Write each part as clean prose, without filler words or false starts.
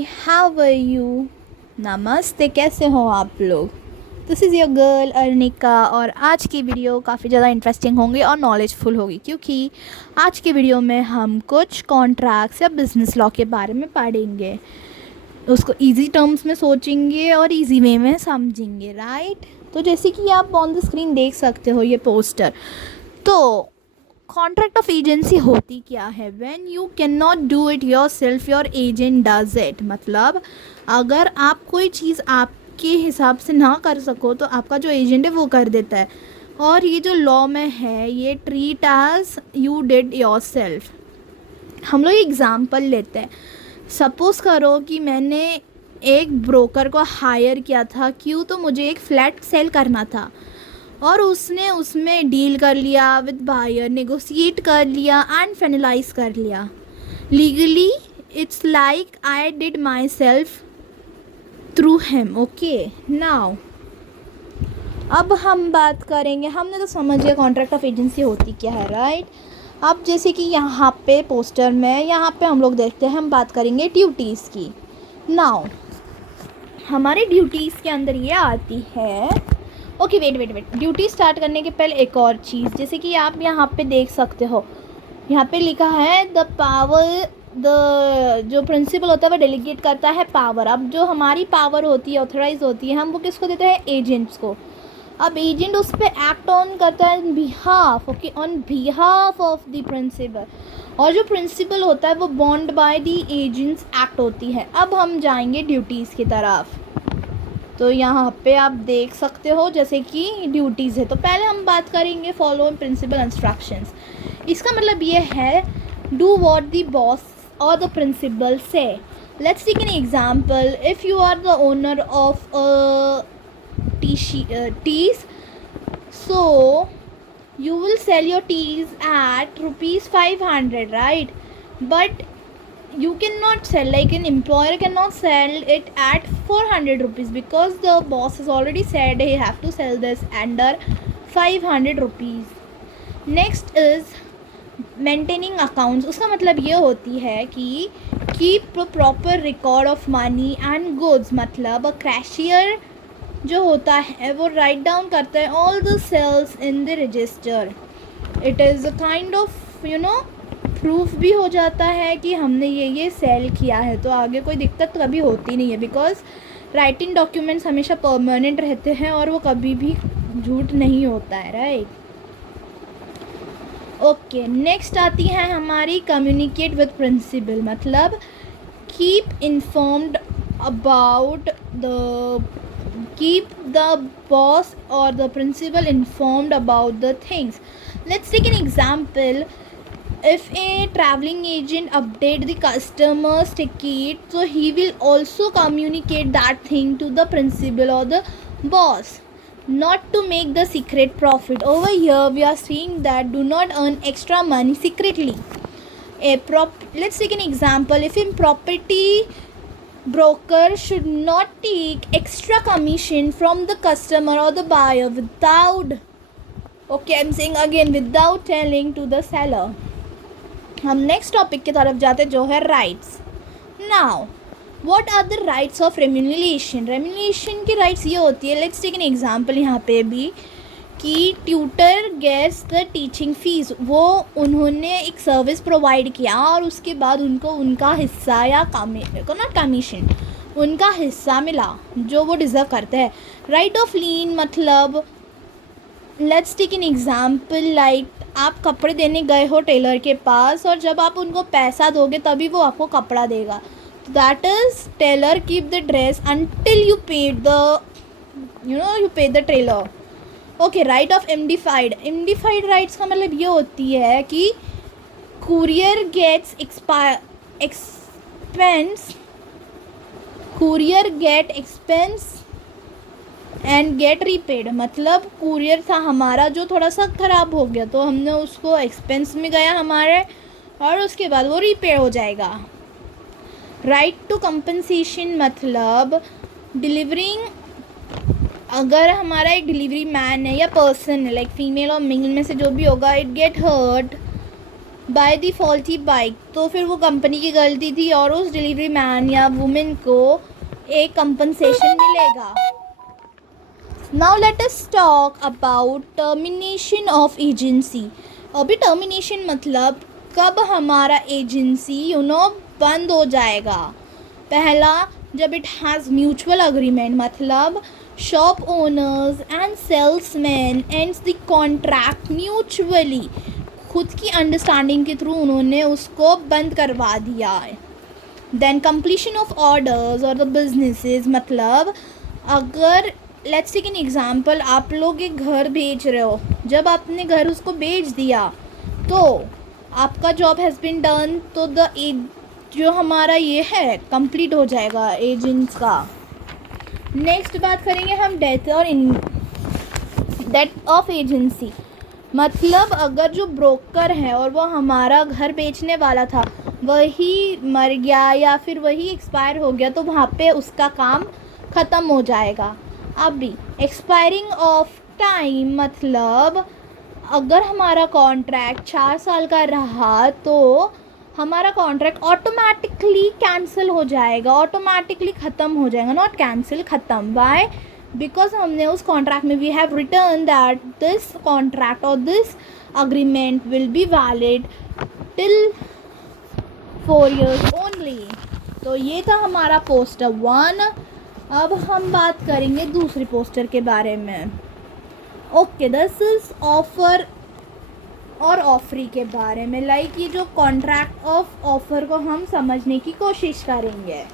How are you? नमस्ते, कैसे हो आप लोग? This is your girl Arnika और आज की वीडियो काफ़ी ज़्यादा इंटरेस्टिंग होंगी और नॉलेजफुल होगी क्योंकि आज की वीडियो में हम कुछ कॉन्ट्रैक्ट्स या बिजनेस लॉ के बारे में पढ़ेंगे। उसको इजी टर्म्स में सोचेंगे और इजी वे में समझेंगे, राइट? तो जैसे कि आप ऑन द स्क्रीन देख सकते हो ये पोस्टर। तो कॉन्ट्रैक्ट ऑफ एजेंसी होती क्या है? When you can not do it your self, your agent does it. मतलब अगर आप कोई चीज़ आपके हिसाब से ना कर सको तो आपका जो एजेंट है वो कर देता है। और ये जो लॉ में है ये treat as you did yourself. हम लोग एग्ज़ाम्पल लेते हैं। सपोज़ करो कि मैंने एक ब्रोकर को हायर किया था, क्यों? तो मुझे एक फ्लैट सेल करना था और उसने उसमें डील कर लिया विद बायर, नेगोशिएट कर लिया एंड फाइनलाइज कर लिया। Legally it's like I did my self through him. Okay, now अब हम बात करेंगे। हमने तो समझ लिया कॉन्ट्रैक्ट ऑफ एजेंसी होती क्या है, राइट? अब जैसे कि यहाँ पे पोस्टर में यहाँ पे हम लोग देखते हैं, हम बात करेंगे ड्यूटीज़ की। नाउ हमारे ड्यूटीज़ के अंदर ये आती है। ओके, वेट, ड्यूटी स्टार्ट करने के पहले एक और चीज़, जैसे कि आप यहाँ पे देख सकते हो, यहाँ पे लिखा है द पावर, जो प्रिंसिपल होता है वो डेलीगेट करता है पावर। अब जो हमारी पावर होती है, ऑथराइज होती है, हम वो किसको देते हैं? एजेंट्स को। अब एजेंट उस पर एक्ट ऑन करता है on behalf, okay, on behalf of the principal. और जो प्रिंसिपल होता है वो bound by the agent's act होती है। अब हम जाएंगे ड्यूटीज़ की तरफ। तो यहाँ पे आप देख सकते हो जैसे कि ड्यूटीज़ है। तो पहले हम बात करेंगे फॉलो प्रिंसिपल इंस्ट्रक्शंस। इसका मतलब ये है डू व्हाट द बॉस और द प्रिंसिपल से। Let's take an example. If you are the owner of teas, so you will sell your teas at rupees 500, right? But you cannot sell, like an employer cannot sell it at 400 rupees because the boss has already said he have to sell this under 500 rupees. Next is maintaining accounts. उसका मतलब ये होती है कि keep a proper record of money and goods। मतलब cashier जो होता है वो राइट डाउन करता है all the sales in the register. It is a kind of proof भी हो जाता है कि हमने ये सेल किया है। तो आगे कोई दिक्कत कभी होती नहीं है बिकॉज राइटिंग डॉक्यूमेंट्स हमेशा परमानेंट रहते हैं और वो कभी भी झूठ नहीं होता है, राइट? ओके, नेक्स्ट आती है हमारी कम्युनिकेट विद प्रिंसिपल। मतलब keep informed about keep the boss or the principal informed about the things. Let's take an example. If a traveling agent update the customer's ticket, so he will also communicate that thing to the principal or the boss, not to make the secret profit. Over here we are seeing that do not earn extra money secretly. Let's take an example. If in property, broker should not take extra commission from the customer or the buyer without, okay, I'm saying again, without telling to the seller. हम next topic की तरफ जाते जो है rights. Now what are the rights of remuneration? Remuneration की rights ये होती है, लेट्स टेक एन एग्जांपल यहाँ पे भी, कि tutor gets the teaching fees. वो उन्होंने एक सर्विस प्रोवाइड किया और उसके बाद उनको उनका हिस्सा या नॉट कमीशन, उनका हिस्सा मिला जो वो डिज़र्व करते हैं। राइट ऑफ लीन मतलब let's take an example, like आप कपड़े देने गए हो टेलर के पास और जब आप उनको पैसा दोगे तभी वो आपको कपड़ा देगा। That is tailor keep the dress until you paid the you pay the tailor. Okay, right of indemnified rights का मतलब ये होती है कि courier gets expense and get repaid. मतलब कुरियर था हमारा जो थोड़ा सा ख़राब हो गया तो हमने उसको एक्सपेंस में गया हमारे और उसके बाद वो रीपे हो जाएगा। राइट टू कंपनसेशन मतलब डिलीवरिंग, अगर हमारा एक डिलीवरी मैन है या पर्सन है, लाइक फीमेल और मेल में से जो भी होगा, it get hurt by the faulty bike, तो फिर वो कंपनी की गलती थी और उस डिलीवरी मैन या वुमेन को एक कंपनसेशन मिलेगा। Now let us talk about termination of agency. अभी टर्मिनेशन मतलब कब हमारा एजेंसी बंद हो जाएगा। पहला, जब इट हैज़ म्यूचुअल अग्रीमेंट, मतलब shop owners and salesman ends the contract mutually, खुद की अंडरस्टैंडिंग के थ्रू उन्होंने उसको बंद करवा दिया है। देन कंप्लीशन ऑफ ऑर्डर्स और द बिजनेसेस, मतलब अगर लेट्स टेक एन एग्जांपल, आप लोग एक घर बेच रहे हो, जब आपने घर उसको बेच दिया तो आपका जॉब हैज़ बीन डन, तो जो हमारा ये है कंप्लीट हो जाएगा एजेंट्स का। नेक्स्ट बात करेंगे हम डेथ और डेथ ऑफ एजेंसी, मतलब अगर जो ब्रोकर है और वो हमारा घर बेचने वाला था वही मर गया या फिर वही एक्सपायर हो गया, तो वहाँ पे उसका काम ख़त्म हो जाएगा। अभी एक्सपायरिंग ऑफ टाइम, मतलब अगर हमारा कॉन्ट्रैक्ट 4 साल का रहा तो हमारा कॉन्ट्रैक्ट ऑटोमेटिकली कैंसिल हो जाएगा, ऑटोमेटिकली ख़त्म हो जाएगा, नॉट कैंसिल, ख़त्म। वाई? बिकॉज हमने उस कॉन्ट्रैक्ट में we have return that this contract और this agreement will be valid till 4 years only. तो ये था हमारा पोस्टर 1। अब हम बात करेंगे दूसरी पोस्टर के बारे में। ओके, दिस इज ऑफर और ऑफरी के बारे में, लाइक ये जो कॉन्ट्रैक्ट ऑफ ऑफर को हम समझने की कोशिश करेंगे।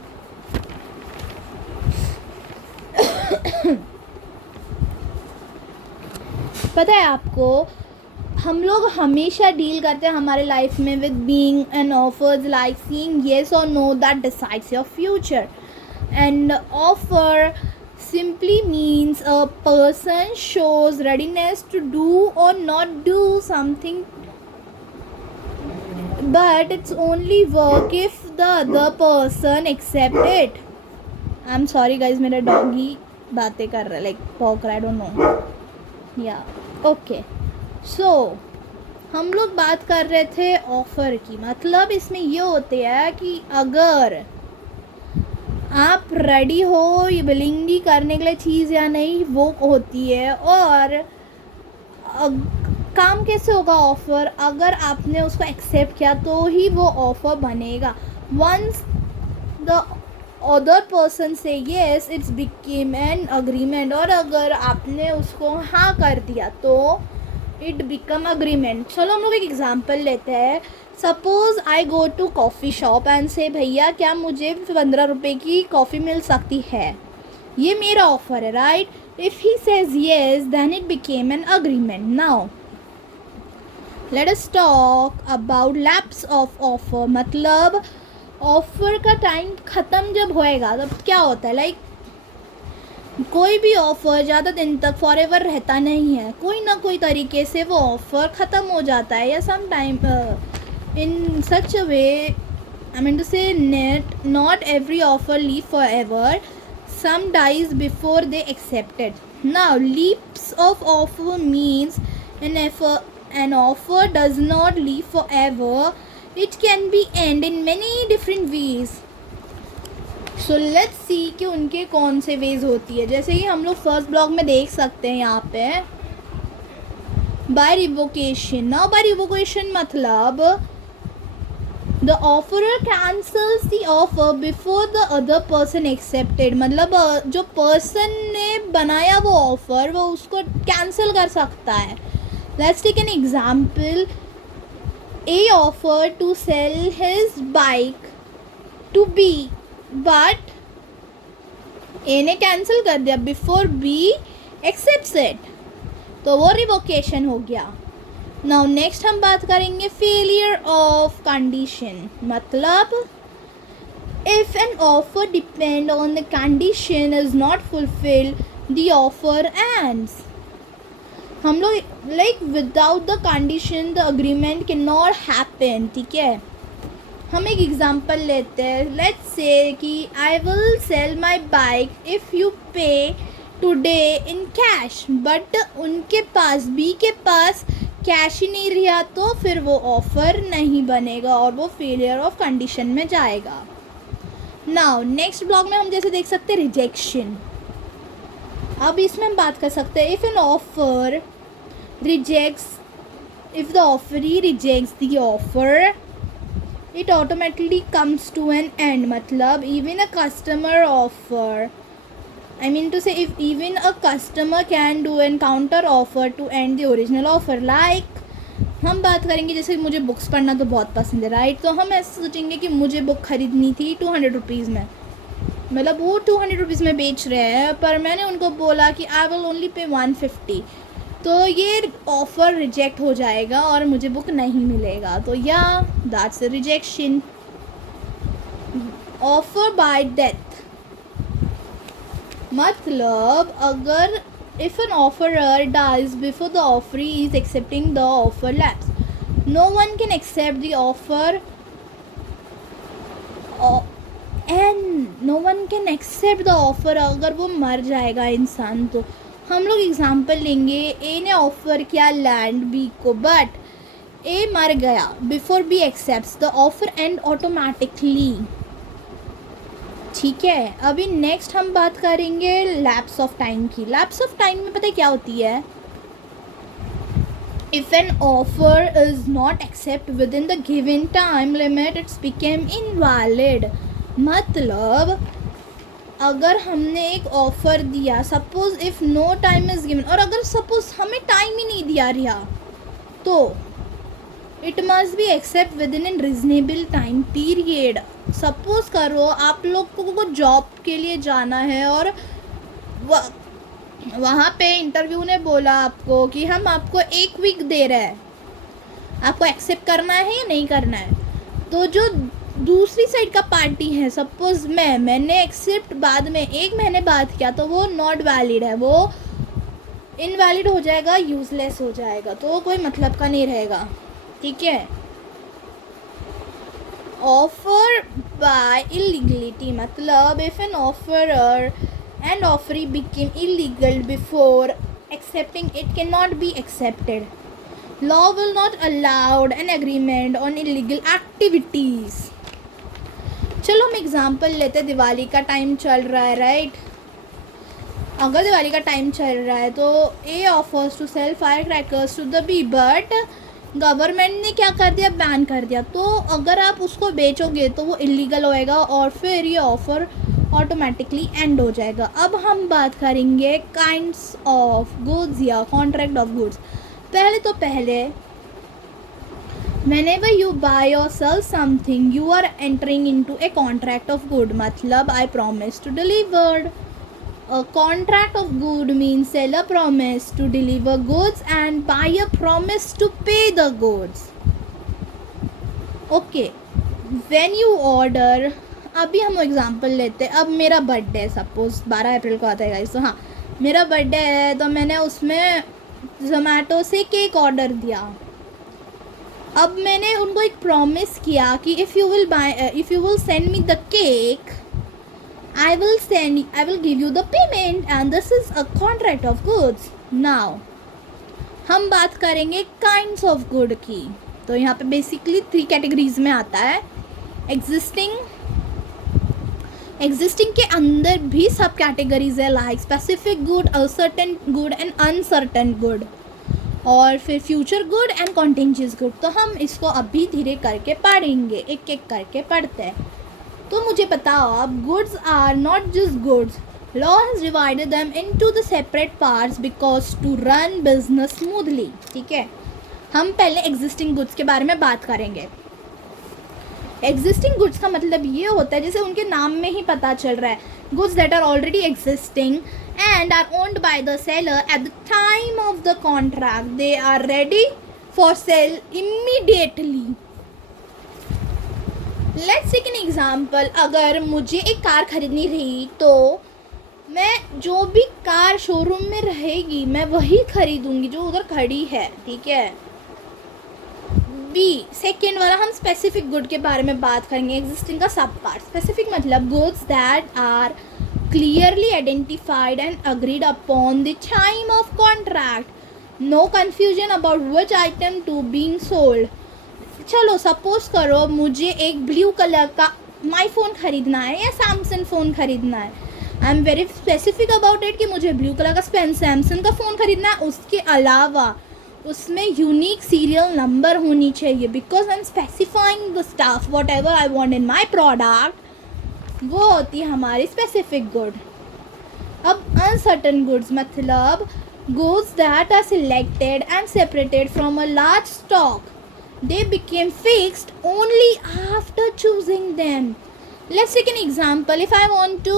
पता है आपको, हम लोग हमेशा डील करते हैं हमारे लाइफ में with being an offers, like seeing yes और no that decides your future. And offer simply means a person shows readiness to do or not do something, but it's only work if the other person accept it. I'm sorry guys, मेरा doggy बातें कर रहा है, like talk, I don't know. Yeah, okay. So हम लोग बात कर रहे थे ऑफ़र की, मतलब इसमें ये होते है कि अगर आप रेडी हो ये विलिंगली करने के लिए चीज़ या नहीं, वो होती है। और काम कैसे होगा ऑफ़र, अगर आपने उसको एक्सेप्ट किया तो ही वो ऑफ़र बनेगा। वंस द अदर पर्सन से yes, it's became an agreement, और अगर आपने उसको हाँ कर दिया तो इट बिकम अग्रीमेंट। चलो हम लोग एक एग्जांपल लेते हैं। Suppose I go to coffee shop and say भैया क्या मुझे 15 रुपये की कॉफ़ी मिल सकती है, ये मेरा ऑफ़र है, right. If he says yes then it became an agreement. Now let us talk about lapse of offer, मतलब ऑफ़र का टाइम ख़त्म जब होएगा तब क्या होता है। लाइक कोई भी ऑफ़र ज़्यादा दिन तक फॉर एवर रहता नहीं है, कोई ना कोई तरीके से वो ऑफ़र ख़त्म हो जाता है, या some time in such a way, I mean to say, not every offer live forever, some dies before they accept it. Now leaps of offer means an offer does not live forever, it can be end in many different ways. So let's see कि उनके कौन से veg होती है। जैसे कि हम लोग फर्स्ट ब्लॉग में देख सकते हैं यहाँ पे by revocation. Now by revocation मतलब the offerer cancels the offer before the other person accepted, मतलब जो पर्सन ने बनाया वो ऑफ़र वो उसको कैंसिल कर सकता है। Let's take an example. A offered to sell his bike to B, but A ने कैंसिल कर दिया before B accepts it, तो वो रिवोकेशन हो गया। नाउ नेक्स्ट हम बात करेंगे फेलियर ऑफ कंडीशन, मतलब if an offer depend on the condition is not fulfilled the offer ends. हम लोग like without the condition the agreement can not happen, ठीक है। हम एक एग्जांपल लेते हैं। लेट्स से कि I will sell my bike if you पे टुडे इन कैश, बट उनके पास बी के पास कैश ही नहीं रहा तो फिर वो ऑफ़र नहीं बनेगा और वो फेलियर ऑफ कंडीशन में जाएगा। नाउ नेक्स्ट ब्लॉग में हम जैसे देख सकते हैं रिजेक्शन। अब इसमें हम बात कर सकते हैं if an offer rejects, if the offeree rejects the offer it automatically comes to an end. मतलब even a customer offer, I mean to say if even a customer can do an counter offer to end the original offer. Like हम बात करेंगे जैसे मुझे books पढ़ना तो बहुत पसंद है राइट, तो हम ऐसे सोचेंगे कि मुझे बुक ख़रीदनी थी 200 रुपीज़ में, मतलब वो 200 रुपीज़ में बेच रहे हैं पर मैंने उनको बोला कि आई विल ओनली पे 150, तो ये ऑफ़र रिजेक्ट हो जाएगा और मुझे बुक नहीं मिलेगा। तो या that's a rejection. Offer bye death मतलब अगर if an offerer dies before the offeree is accepting the offer lapse, no one can accept the offer and no one can accept the offer अगर वो मर जाएगा इंसान। तो हम लोग एग्जांपल लेंगे, ए ने ऑफ़र किया लैंड बी को बट ए मर गया before B accepts the offer and automatically. ठीक है, अभी नेक्स्ट हम बात करेंगे लैप्स ऑफ टाइम की। लैप्स ऑफ टाइम में पता है क्या होती है? If an offer is not accept within the given time limit it's became invalid. मतलब अगर हमने एक ऑफ़र दिया, suppose if no time is given, और अगर सपोज हमें टाइम ही नहीं दिया रहा तो it must be accept within reasonable time period. Suppose करो आप लोग को जॉब के लिए जाना है और वहाँ पे इंटरव्यू ने बोला आपको कि हम आपको 1 वीक दे रहे हैं, आपको एक्सेप्ट करना है या नहीं करना है। तो जो दूसरी साइड का पार्टी है, सपोज मैंने एक्सेप्ट बाद में 1 महीने बाद किया तो वो नॉट वैलिड है, वो इनवैलिड हो जाएगा, यूजलेस हो जाएगा, तो कोई मतलब का नहीं रहेगा। ठीक है। ऑफर बाय इलीगलिटी मतलब if an offerer and offeree became illegal before accepting it can not be accepted. Law will not allowed an agreement on illegal activities. चलो हम एग्जांपल लेते, दिवाली का टाइम चल रहा है राइट। अगर दिवाली का टाइम चल रहा है तो a offers to sell fire crackers to the B but government ने क्या कर दिया, बैन कर दिया। तो अगर आप उसको बेचोगे तो वो इलीगल होएगा और फिर ये ऑफ़र ऑटोमेटिकली एंड हो जाएगा। अब हम बात करेंगे काइंड्स ऑफ गुड्स या कॉन्ट्रैक्ट ऑफ गुड्स। पहले whenever you buy or sell something you are entering into a contract of good। मतलब I promise to deliver। A contract of good means seller promise to deliver goods and buyer promise to pay the goods। Okay, when you order, अभी हम example लेते हैं। अब मेरा birthday है, suppose 12 अप्रैल को आता है गाइस, तो हाँ मेरा बर्थडे है तो मैंने उसमें ज़ोमैटो से केक ऑर्डर दिया। अब मैंने उनको एक प्रॉमिस किया कि if you will send me the cake I will give you the payment and this is a contract of goods। Now हम बात करेंगे kinds of good की। तो यहाँ पे बेसिकली 3 कैटेगरीज में आता है। एग्जिस्टिंग के अंदर भी सब कैटेगरीज है, like specific good, ascertain good and uncertain good, और फिर फ्यूचर गुड एंड कॉन्टिंजेंस गुड। तो हम इसको अभी धीरे करके पढ़ेंगे, एक एक करके पढ़ते हैं। तो मुझे बताओ आप, goods are not just goods, law has divided them into the separate parts because to run business smoothly. ठीक है, हम पहले एग्जिस्टिंग गुड्स के बारे में बात करेंगे। एग्जिस्टिंग गुड्स का मतलब ये होता है, जैसे उनके नाम में ही पता चल रहा है, goods that are already existing and are owned by the seller at the time of the contract, they are ready for sale immediately. Let's take an example. अगर मुझे एक कार खरीदनी रही तो मैं जो भी कार शोरूम में रहेगी मैं वही खरीदूंगी जो उधर खड़ी है। ठीक है। बी सेकेंड वाला, हम स्पेसिफिक गुड के बारे में बात करेंगे, एग्जिस्टिंग का सब पार्ट। स्पेसिफिक मतलब goods that are clearly identified and agreed upon the time of contract. No confusion about which item to being sold. चलो सपोज करो मुझे एक ब्लू कलर का माई फ़ोन ख़रीदना है या सैमसंग फ़ोन ख़रीदना है. I am very specific about it कि मुझे ब्लू कलर का सैमसंग का फ़ोन ख़रीदना है. उसके अलावा उसमें यूनिक सीरियल नंबर होनी चाहिए, because I am specifying the staff what ever I want in my product. वो होती है हमारी स्पेसिफिक गुड. अब अनसर्टन गुड्स मतलब goods that are selected and separated from a large stock. They became fixed only after choosing them. Let's take an example. If I want to,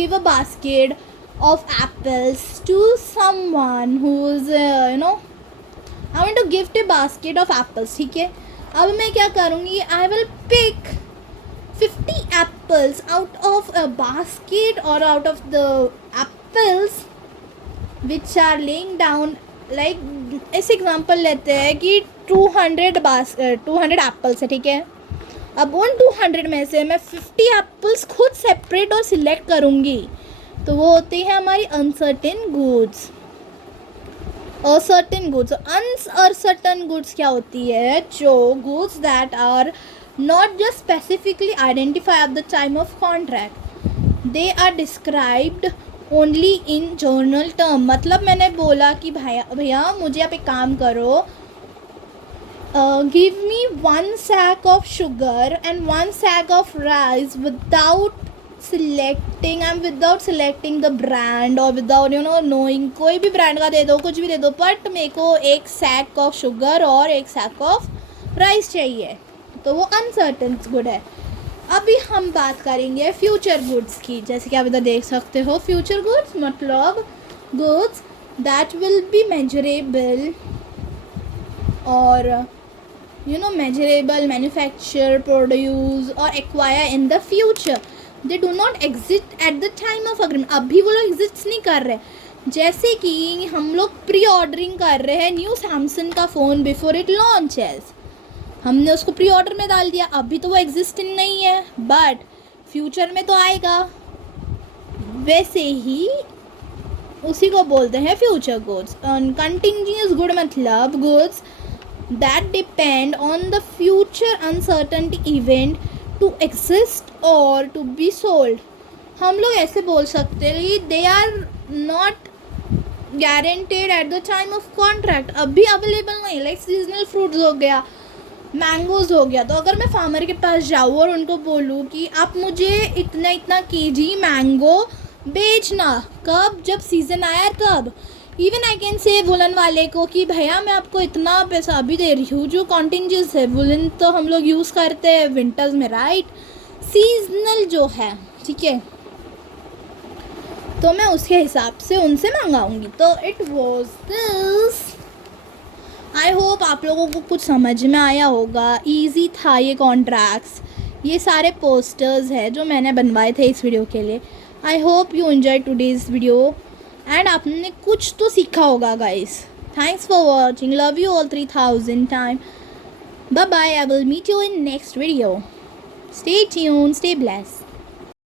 give a basket of apples to someone who's, I want to gift a basket of apples. ठीक है. अब मैं क्या करूँगी? I will pick 50 apples out of a basket or out of the apples which are laying down. like ऐसे example लेते हैं कि 200 एप्पल्स है. ठीक है. अब उन 200 में से मैं 50 एप्पल्स खुद सेपरेट और सिलेक्ट करूँगी. तो वो होती है हमारी uncertain goods. Ascertain goods. Uncertain goods क्या होती है? जो goods that are not just specifically identified at the time of contract, they are described only in journal term. मतलब मैंने बोला कि भैया मुझे आप एक काम करो, give me 1 sack of sugar and 1 sack of rice without selecting the brand or without knowing. कोई भी ब्रांड का दे दो, कुछ भी दे दो, बट मेरे को एक सैक ऑफ शुगर और एक सैक ऑफ राइस चाहिए. तो वो अनसर्टन गुड है. अभी हम बात करेंगे फ्यूचर गुड्स की. जैसे कि आप इधर देख सकते हो, फ्यूचर गुड्स मतलब goods that will be measurable और measurable, manufacture, produce और acquire in the future. They do not exist at the time of agreement. अभी वो लोग एग्जिस्ट नहीं कर रहे. जैसे कि हम लोग प्री ऑर्डरिंग कर रहे हैं न्यू सैमसंग का फ़ोन बिफोर इट लॉन्चेस. हमने उसको प्री ऑर्डर में डाल दिया. अभी तो वो एग्जिस्टिंग नहीं है, बट फ्यूचर में तो आएगा. वैसे ही उसी को बोलते हैं फ्यूचर गुड्स. कंटिन्यूस गुड मतलब goods that depend on the future uncertainty event to exist और टू बी सोल्ड. हम लोग ऐसे बोल सकते हैं they are not guaranteed at the time of contract. अभी अवेलेबल नहीं. लाइक सीजनल फ्रूट्स हो गया, मैंगोज़ हो गया. तो अगर मैं फार्मर के पास जाऊँ और उनको बोलूँ कि आप मुझे इतना केजी मैंगो बेचना, कब? जब सीज़न आया तब. Even I can say woollen वाले को कि भैया मैं आपको इतना पैसा अभी दे रही हूँ. जो कॉन्टिंजेंस है, वुलन तो हम लोग यूज़ करते हैं विंटर्स में, राइट? सीजनल जो है, ठीक है, तो मैं उसके हिसाब से उनसे मंगाऊँगी. तो it was this. I hope आप लोगों को कुछ समझ में आया होगा. ईजी था ये कॉन्ट्रैक्ट्स. ये सारे पोस्टर्स हैं जो मैंने बनवाए थे इस वीडियो के लिए. I hope you enjoy today's video and आपने कुछ तो सीखा होगा guys. Thanks for watching. Love you all 3000 time. Bye bye. I will meet you in next video. Stay tuned, stay blessed.